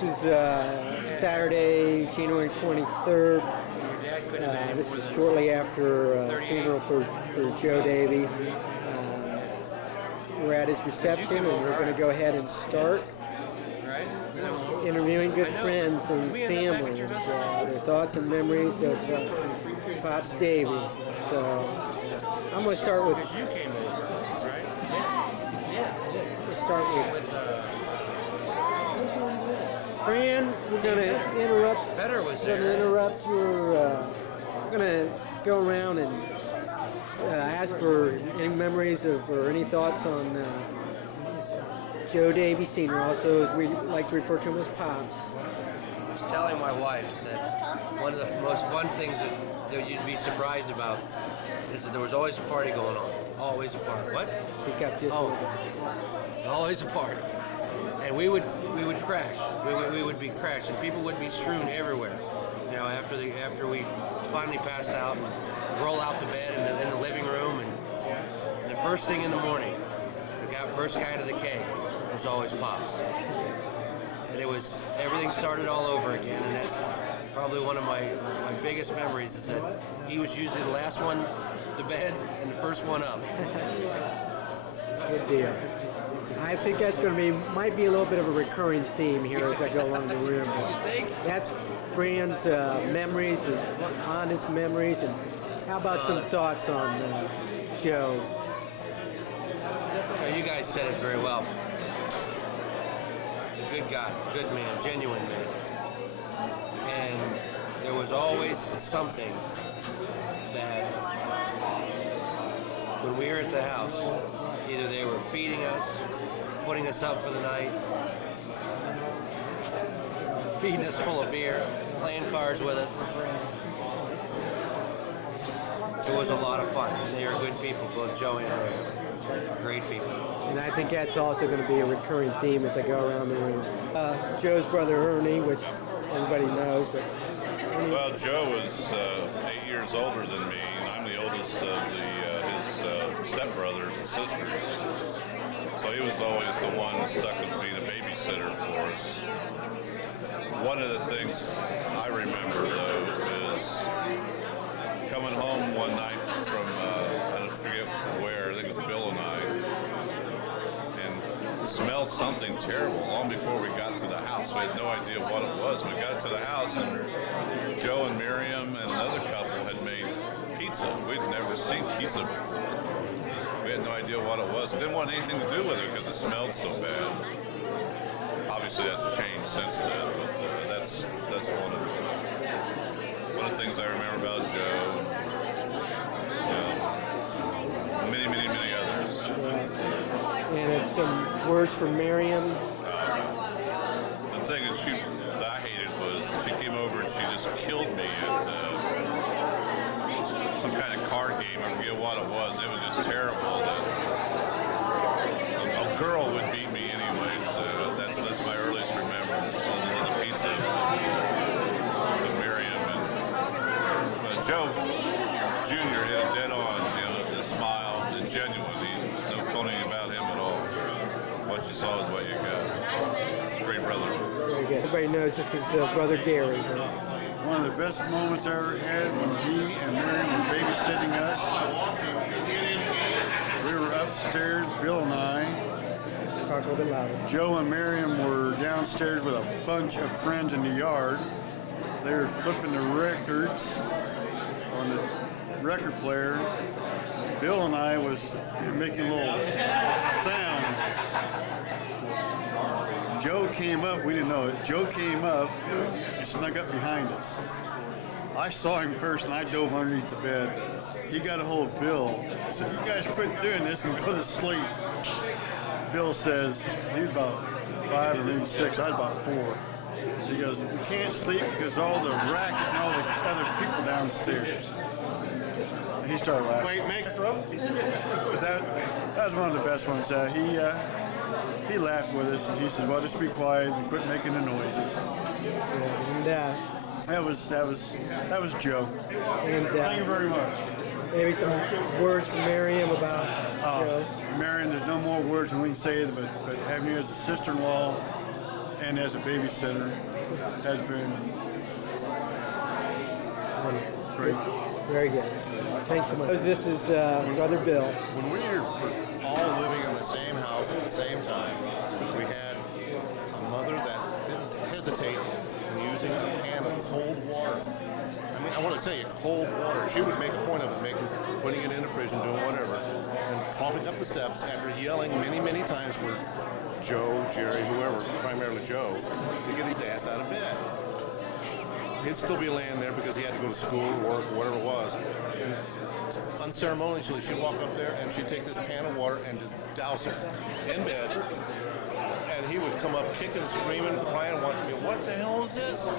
This is Saturday, January 23rd. This is shortly after funeral for Joe Davy. We're at his reception, and we're going to go ahead and start interviewing good friends and family, and their thoughts and memories of Pops Davy. So I'm going to start with. You came over, right? Yeah. Let's start with. Fran, we're going to interrupt. Federer was We're going to there. interrupt your. We're going to go around and ask for any memories of or any thoughts on Joe Davy Sr., also as we like to refer to him as Pops. I was telling my wife that one of the most fun things that you'd be surprised about is that there was always a party going on. Always a party. What? Speak up just a little bit. Always a party. And we would crash. We would be crashed, and people would be strewn everywhere. You know, after we finally passed out, and roll out the bed in the living room, and the first thing in the morning, the first guy to the cake was always Pops. And everything started all over again, and that's probably one of my biggest memories is that he was usually the last one to bed and the first one up. Good deal. I think that's going to might be a little bit of a recurring theme here as I go along the room. That's Fran's memories, his honest memories, and how about some thoughts on Joe? You guys said it very well. A good guy, good man, genuine man. And there was always something that when we were at the house, either they were feeding us, putting us up for the night, feeding us full of beer, playing cards with us. It was a lot of fun. They are good people, both Joe and Ray. Great people. And I think that's also going to be a recurring theme as I go around the room. Joe's brother Ernie, which everybody knows, but well, Joe was 8 years older than me, and I'm the oldest of his stepbrothers and sisters. So he was always the one stuck with being a babysitter for us. One of the things I remember, though, is coming home one night from, I forget where, I think it was Bill and I, and smelled something terrible long before we got to the house. We had no idea what it was. We got to the house, and Joe and Miriam and another couple had made pizza. We'd never seen pizza before. We had no idea what it was. Didn't want anything to do with it because it smelled so bad. Obviously, that's changed since then, but that's one of the things I remember about Joe. Many others. and some words from Miriam. The thing that I hated was she came over and she just killed me at some kind of card game. I forget what it was. It was just terrible. That a girl would beat me anyways. That's my earliest remembrance of the pizza with Miriam. And Joe Jr. hit it dead on. The smile and genuine. No phoning about him at all. What you saw is what you got. Great brother. Very good. Everybody knows this is Brother Gary. One of the best moments I ever had when he and Miriam were babysitting us. We were upstairs, Bill and I. Talk a little bit louder. Joe and Miriam were downstairs with a bunch of friends in the yard. They were flipping the records on the record player. Bill and I was making little sounds. Joe came up, we didn't know it. Joe came up and snuck up behind us. I saw him first and I dove underneath the bed. He got a hold of Bill. He said, "You guys quit doing this and go to sleep." Bill says, he was about 5 or maybe 6, I was about 4. He goes, "We can't sleep because all the racket and all the other people downstairs." And he started laughing. Wait, make it throw? But that was one of the best ones. He laughed with us and he said, "Well, just be quiet and quit making the noises." And That was Joe. and Thank you very much. maybe some words from Miriam about Marion, there's no more words than we can say, but having you as a sister-in-law, and as a babysitter has been great. Very good. Thanks so much. This is Brother Bill. When we were all living in the same house at the same time, we had a mother that didn't hesitate in using a pan of cold water. I mean, I want to tell you, cold water. She would make a point of it, putting it in the fridge and doing whatever, and tromping up the steps after yelling many, many times for Joe, Jerry, whoever, primarily Joe, to get his ass out of bed. He'd still be laying there because he had to go to school or work or whatever it was. And unceremoniously, she'd walk up there and she'd take this pan of water and just douse him in bed. And he would come up kicking, screaming, crying, wanting, what the hell is this?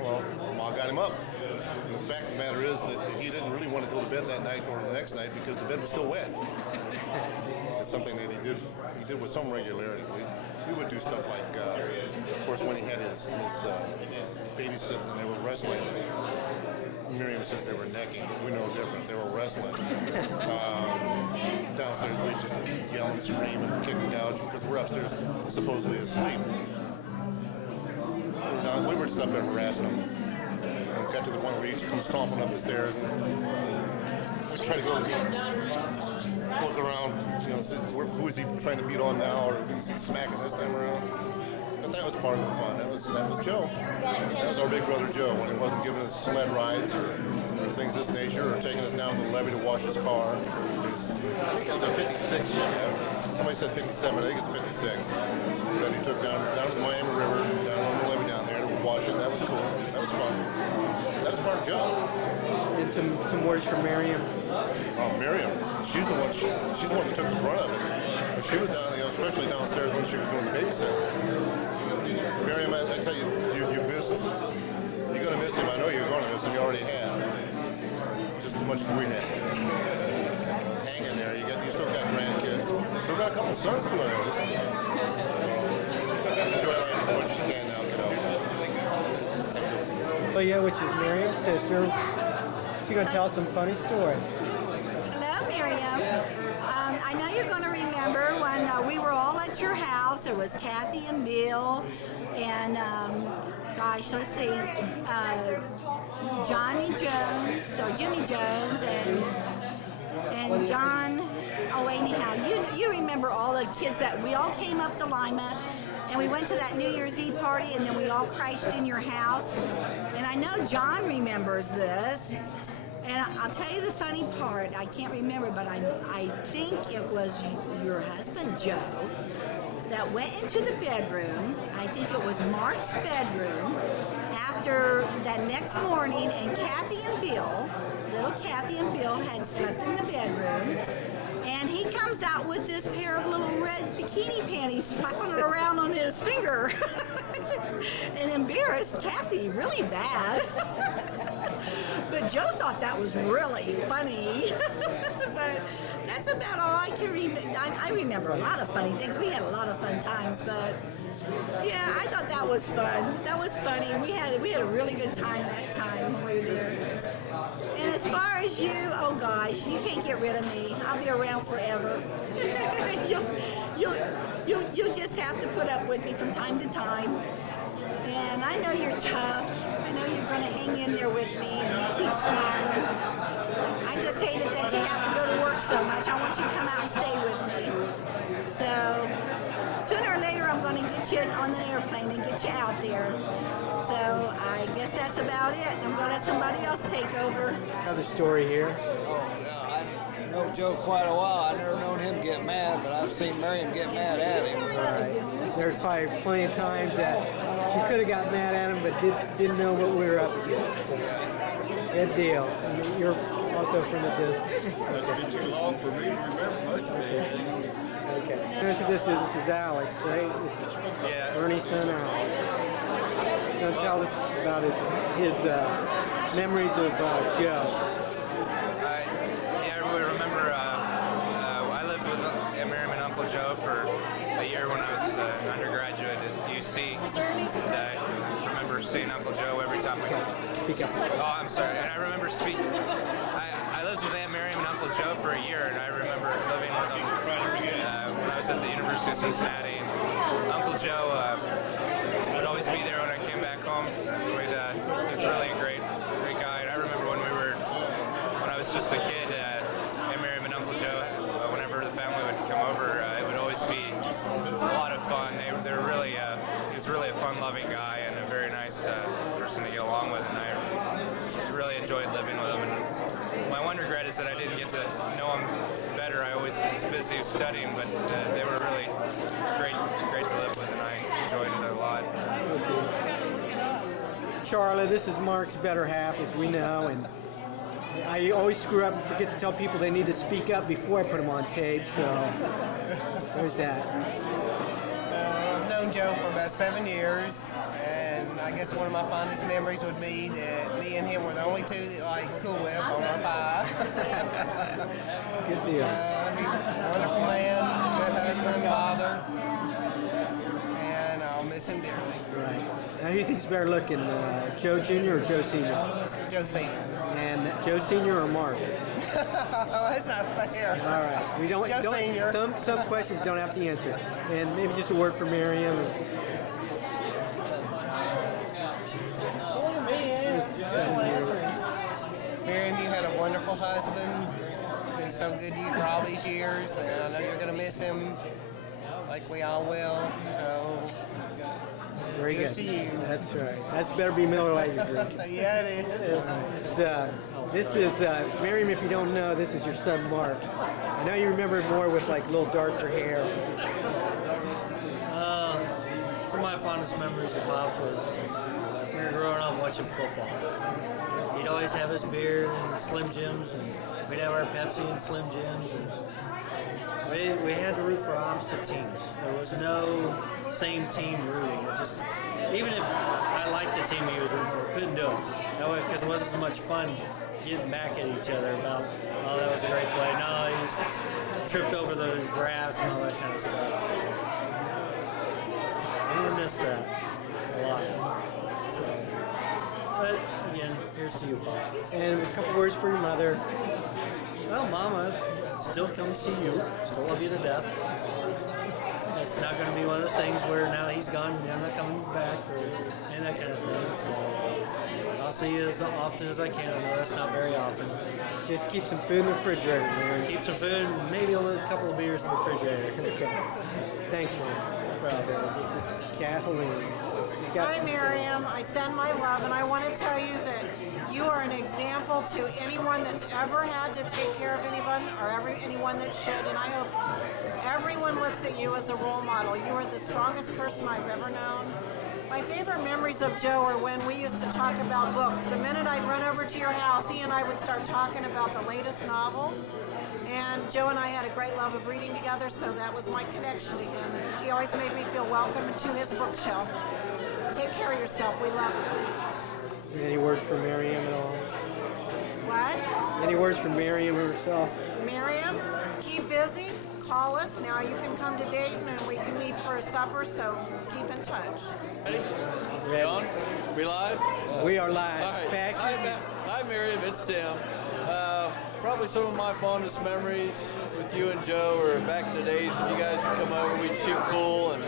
Well, Ma got him up. And the fact of the matter is that he didn't really want to go to bed that night or the next night because the bed was still wet. It's something that he did with some regularity. We would do stuff like, of course, when he had his babysitting and they were wrestling. Miriam says they were necking, but we know different. They were wrestling. Downstairs, we'd just yell and scream and kick the couch because we're upstairs supposedly asleep. We were just up there harassing him. And we got to the one where he come stomping up the stairs and we tried to go look around, see who is he trying to beat on now, or who is he smacking this time around. But that was part of the fun. That was Joe. That was our big brother Joe when he wasn't giving us sled rides or things of this nature, or taking us down to the levee to wash his car. I think it was a 56 Chevy. Somebody said 57. I think it's 56. That he took down to the Miami River, down on the levee down there to wash it. That was cool. That was fun. That was part of Joe. And some words from Miriam. Oh, Miriam. She's the one that took the brunt of it. But she was down, especially downstairs when she was doing the babysitting. Miriam, I tell you, you missed. You're going to miss him. I know you're going to miss him. You already have. Just as much as we have. Hang in there. You still got grandkids. Still got a couple sons too, I noticed. So enjoy life as much as you can now, kiddo. Leah, which is Miriam's sister. She's going to tell us some funny story. Hello, Miriam. I know you're going to remember when we were all at your house. It was Kathy and Bill and, gosh, let's see, Johnny Jones, or Jimmy Jones, and John. Oh, anyhow, you remember all the kids that we all came up to Lima, and we went to that New Year's Eve party, and then we all crashed in your house. And I know John remembers this. And I'll tell you the funny part. I can't remember, but I think it was your husband, Joe, that went into the bedroom. I think it was Mark's bedroom after that next morning, and Kathy and Bill, little Kathy and Bill, had slept in the bedroom. And he comes out with this pair of little red bikini panties flapping around on his finger. And embarrassed Kathy really bad. But Joe thought that was really funny. But that's about all I can remember. I remember a lot of funny things. We had a lot of fun times, but yeah, I thought that was fun. That was funny. We had a really good time that time when we were there. And as far as you, oh gosh, you can't get rid of me. I'll be around forever. You'll just have to put up with me from time to time. And I know you're tough. I know you're going to hang in there with me and keep smiling. I just hate it that you have to go to work so much. I want you to come out and stay with me. So sooner or later, I'm going to get you on an airplane and get you out there. So I guess that's about it. I'm going to let somebody else take over. Another story here. Oh, yeah, I know Joe quite a while. I've never known him get mad, but I've seen Miriam get mad at him. All right. There's probably plenty of times that she could have got mad at him, but didn't know what we were up to. So, good deal. You're also from the district. That's been too long for me to remember much of it. Okay. This is Alex, right? This is Ernie's son, Alex. He's going to tell us about his memories of Joe. Yeah, I remember I lived with Miriam and Uncle Joe for a year when I was an undergraduate at UC. And I remember seeing Uncle Joe every time we... Speak up. Oh, I'm sorry. And I remember I lived with Aunt Miriam and Uncle Joe for a year, and I remember living with them when I was at the University of Cincinnati. And Uncle Joe always be there when I came back home. He's really a great guy. And I remember when I was just a kid, Aunt Miriam and Uncle Joe, whenever the family would come over, it would always be a lot of fun. They're really, he's really a fun-loving guy and a very nice person to get along with, and I really enjoyed living with him. And my one regret is that I didn't get to know him better. I always was busy studying, but they were really great to live with, and I enjoyed it a lot. Charlie, this is Mark's better half, as we know, and I always screw up and forget to tell people they need to speak up before I put them on tape, so there's that. I've known Joe for about 7 years, and I guess one of my fondest memories would be that me and him were the only two that liked Cool Whip on our pie. Good deal. He's a wonderful man, good husband and father, and I'll miss him dearly. Right. Now, who you think's better looking, Joe Jr. or Joe Sr.? Joe Sr. And Joe Sr. or Mark? That's not fair. All right. We don't. Joe Sr. Some questions don't have to answer. And maybe just a word for Miriam. Miriam, you had a wonderful husband. He's been so good to you for all these years, and I know you're going to miss him like we all will. So, Very here's good. to you. That's right. That's better be Miller Lite you drink. Yeah, it is. This is Miriam. If you don't know, this is your son Mark. I know you remember him more with like little darker hair. Some of my fondest memories of Pops was we were growing up watching football. He'd always have his beer and Slim Jims, and we'd have our Pepsi and Slim Jims. And we had to root for opposite teams. There was no same team rooting. It just, even if I liked the team he was rooting for, couldn't do it. That way, because it wasn't so much fun getting back at each other about, oh, that was a great play. No, he's tripped over the grass and all that kind of stuff. So, I'm going to miss that a lot. So, but again, here's to you, Bob. And a couple words for your mother. Well, Mama, still come see you. Still love you to death. It's not going to be one of those things where now he's gone, I'm not coming back, or and that kind of thing. So I'll see you as often as I can. I know that's not very often. Just keep some food in the refrigerator, man. Keep some food, and maybe a couple of beers in the refrigerator. Okay. Thanks, Mom. No problem. This is Kathleen. Hi, Miriam. I send my love, and I want to tell you that you are an example to anyone that's ever had to take care of anyone or anyone that should, and I hope everyone looks at you as a role model. You are the strongest person I've ever known. My favorite memories of Joe are when we used to talk about books. The minute I'd run over to your house, he and I would start talking about the latest novel. And Joe and I had a great love of reading together, so that was my connection to him. And he always made me feel welcome to his bookshelf. Take care of yourself. We love you. Any words for Miriam at all? What? Any words for Miriam herself? Miriam, keep busy. Call us. Now you can come to Dayton and we can meet for a supper, so keep in touch. Ready? We on? We live? We are live. All right. Back. Hi, Miriam. It's Tim. Probably some of my fondest memories with you and Joe are back in the days when you guys would come over, we'd shoot pool and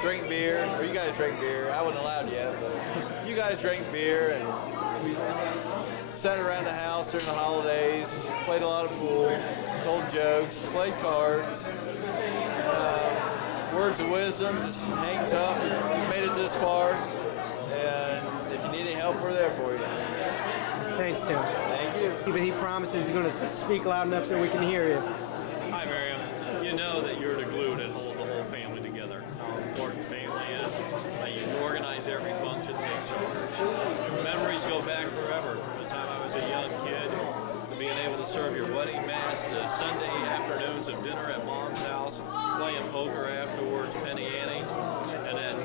drink beer. Or you guys drank beer. I wasn't allowed yet, but you guys drank beer and we sat around the house during the holidays, played a lot of pool, told jokes, played cards. Words of wisdom, just hang tough. You made it this far, and if you need any help, we're there for you. Thanks, Tim. Thank you. But he promises he's going to speak loud enough so we can hear you. Hi, Miriam. You know that you're the glue that holds the whole family together. How important family is. You organize every function, take charge. Memories go back forever. From the time I was a young kid, to being able to serve your wedding mass, the Sunday afternoons of dinner at Mom's house, playing poker afterwards, Penny Annie. And then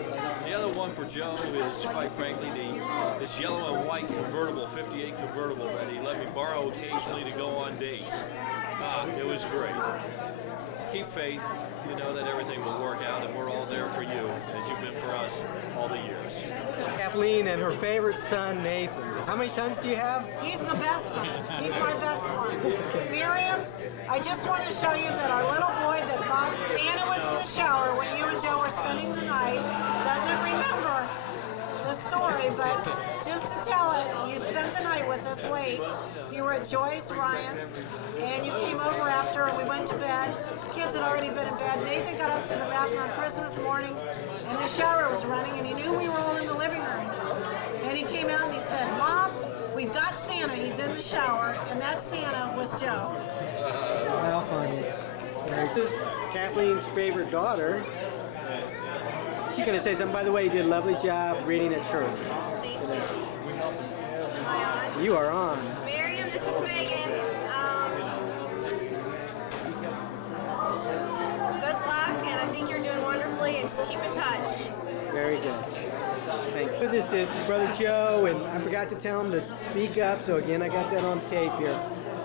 the other one for Joe is, quite frankly, this yellow and white convertible, 58 convertible that he let me borrow occasionally to go on dates. It was great. Keep faith. You know that everything will work out, and we're all there for you, as you've been for us all the years. Kathleen and her favorite son, Nathan. How many sons do you have? He's the best son. He's my best one. Miriam, I just want to show you that our little boy that thought Santa was in the shower when you and Joe were spending the night doesn't remember hours late. You were at Joyce Ryan's, and you came over after, and we went to bed. The kids had already been in bed. Nathan got up to the bathroom on Christmas morning, and the shower was running, and he knew we were all in the living room. And he came out and he said, "Mom, we've got Santa. He's in the shower," and that Santa was Joe. How funny. This is Kathleen's favorite daughter. She's going to say something. By the way, you did a lovely job reading at church. Thank you. Am I on? You are on. Miriam, this is Megan. Good luck, and I think you're doing wonderfully, and just keep in touch. Very good. Thanks. So this is Brother Joe, and I forgot to tell him to speak up, so again, I got that on tape here.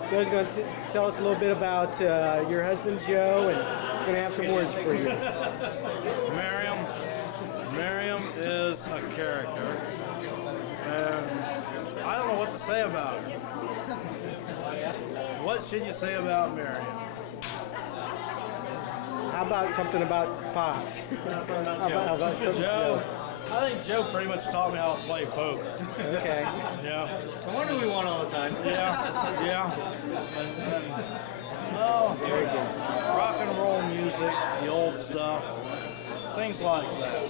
Joe's going to tell us a little bit about your husband, Joe, and going to have some words for you. Miriam is a character, and I don't know what to say about her. What should you say about Miriam? How about something about Pops? How about something Joe? I think Joe pretty much taught me how to play poker. Okay. Yeah. No wonder we won all the time. Yeah. Oh, very good. Rock and roll music, the old stuff, things like that.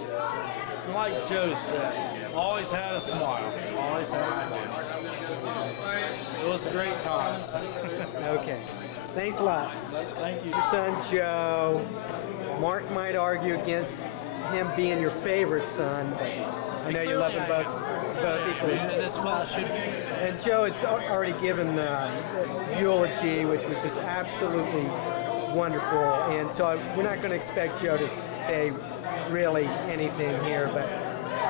And like Joe said, always had a smile. Always had a smile. It was great times. Okay. Thanks a lot. Thank you. Your son, Joe. Mark might argue against him being your favorite son, but I know you love them both equally. That's well it should be. And Joe has already given eulogy, which was just absolutely wonderful. And so we're not going to expect Joe to say really anything here, but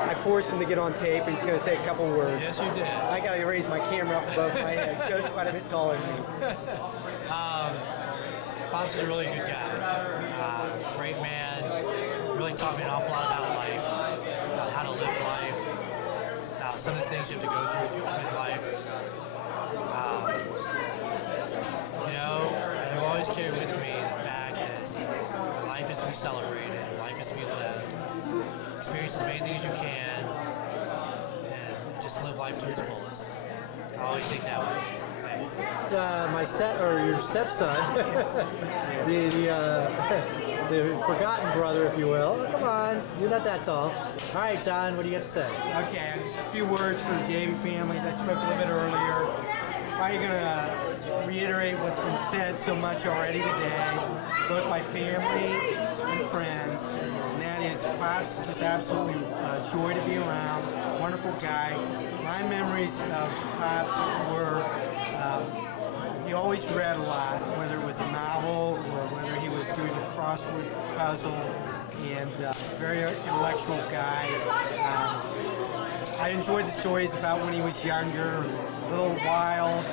I forced him to get on tape, and he's going to say a couple words. Yes, you did. I got to raise my camera up above my head. Joe's quite a bit taller than me. Pops is a really good guy. Great man. Really taught me an awful lot about life, about how to live life, about some of the things you have to go through in life. I always carry with me the fact that life is to be celebrated, life is to be lived. Experience as many things as you can, and just live life to its fullest. I always think that way. Thanks. Your stepson, the forgotten brother, if you will. Oh, come on, you're not that tall. All right, John, what do you got to say? Okay, just a few words for the Davy families. I spoke a little bit earlier. I'm going to reiterate what's been said so much already today, both by family and friends. And that is, Pops, just absolutely a joy to be around. Wonderful guy. My memories of Pops were he always read a lot, whether it was a novel or whether he was doing a crossword puzzle, and very intellectual guy. I enjoyed the stories about when he was younger, a little wild.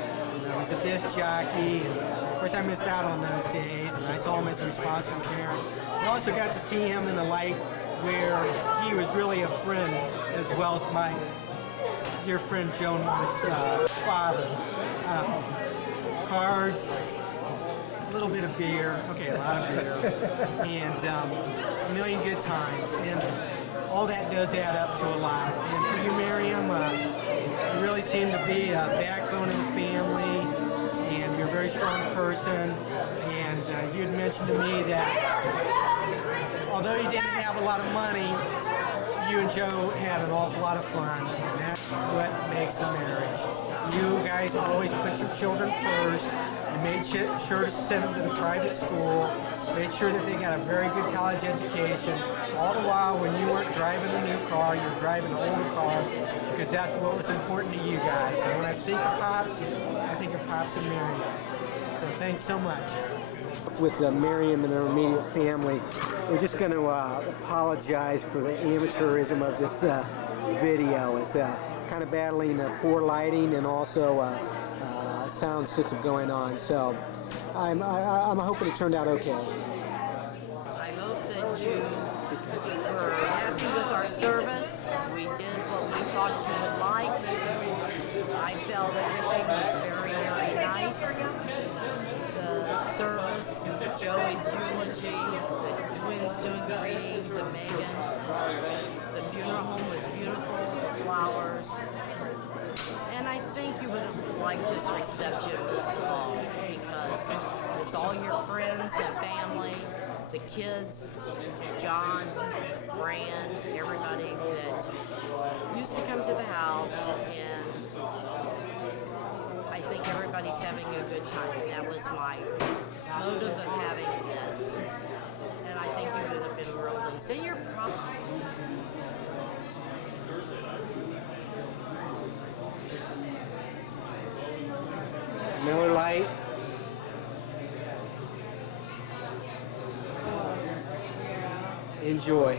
He was a disc jockey, and of course I missed out on those days, and I saw him as a responsible parent. I also got to see him in a light where he was really a friend, as well as my dear friend Joan Mark's father. Cards, a little bit of beer, okay, a lot of beer, and a million good times, and all that does add up to a lot. And for you, Miriam, you really seem to be a backbone of the family, and you're a very strong person, and you had mentioned to me that although you didn't have a lot of money, you and Joe had an awful lot of fun, and that's what makes a marriage. You guys always put your children first. You made sure to send them to the private school, made sure that they got a very good college education. All the while, when you weren't driving a new car, you were driving an older car, because that's what was important to you guys. And when I think of Pops, I think of Pops and Miriam. So thanks so much. With Miriam and her immediate family, we're just going to apologize for the amateurism of this video. It's kind of battling poor lighting and also sound system going on. So I'm hoping it turned out okay. I hope that you were happy with our service. We did what we thought you would like. I felt everything was very, very nice. The service, Joey's eulogy, the twins doing greetings, and Megan. The funeral home was beautiful, the flowers. And I think you would have liked this reception most of all because it's all your friends and family, the kids, John, Fran, everybody that used to come to the house, and I think everybody's having a good time. And that was my motive of having this. And I think you would have been real pleased. And you're probably... Miller Lite. Enjoy.